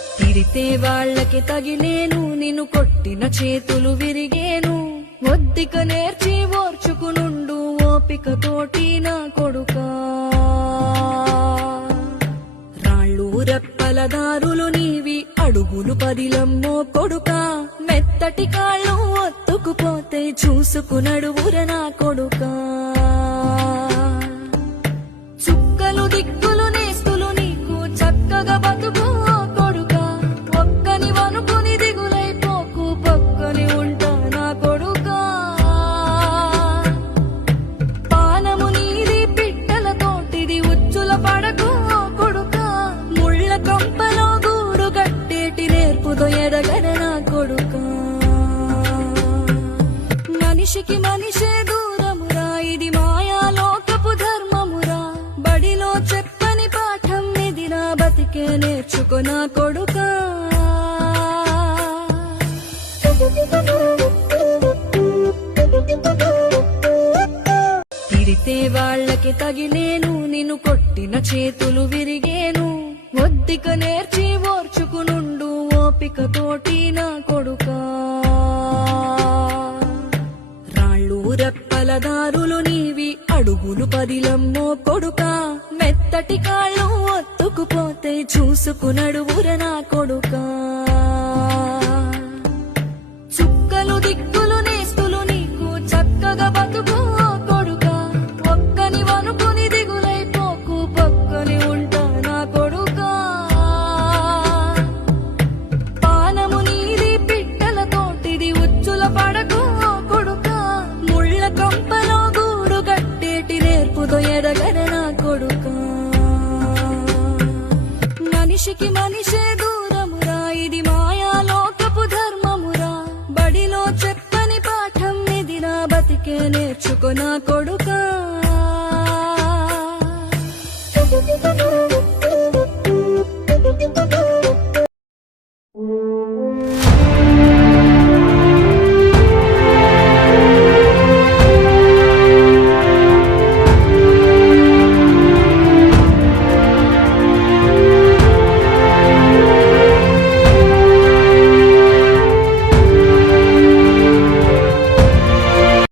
తిడితే వాళ్ళకి తగిలేను, నిన్ను కొట్టిన చేతులు విరిగేను. ఒద్దిక నేర్చి ఓర్చుకునుండు ఓపికతోటి నా కొడుకా. రాళ్ళు రెప్పల దారులు నీవి, అడుగులు పదిలమ్మో కొడుకా. మెత్తటి కాళ్ళు ఒత్తుకుపోతే చూసుకునడువుర నా కొడుకా. చుక్కలు దిక్కులు నేస్తులు నీకు చక్కగా బతుకు కొడుకా. ఒక్కని వనుకుని దిగులైపోకు, పక్కని ఉంటా నా కొడుకా. పానము నీది పిట్టల తోటిది, ఉచ్చుల పడకు కొడుకా. ముళ్ళ కంపలో గూడు గట్టేటి నేర్పుతో ఎదగర నా కొడుకా. మనిషికి మనిషే దూరమురా, ఇది మాయాలోకపు ధర్మమురా. బడిలో చెప్పని పాఠం ఇది, నా బతికే నేర్చుకో నా కొడుకా. తిడితే వాళ్ళకి తగిలేను, నిన్ను కొట్టిన చేతులు విరిగేను. ఒద్దిక నేర్చి ఓర్చుకునుండు ఓపికతోటి నా కొడుకా. రాళ్ళు రెప్పల దారులు నీవి, అడుగులు పదిలమ్మో కొడుకా. మెత్తటి కాళ్ళు ఒత్తుకుపోతే చూసుకునడువుర నా కొడుకా. చుక్కలు దిక్కులు నేస్తులు నీకు చక్కగా బతుకు కొడుకా. ఒక్కని వనుకుని దిగులైపోకు, పక్కని ఉంటా నా కొడుకా. పానము నీది పిట్టల తోటిది, ఉచ్చుల పడకు కొడుకా. ముళ్ళ కంపలో గూడు గట్టేటి నేర్పుతో ఎదగర నా కొడుకా. మనిషికి మనిషే దూరమురా, ఇది మాయాలోకపు ధర్మమురా. బడిలో చెప్పని పాఠం ఇది, నా బతికే నేర్చుకో నా కొడుకా.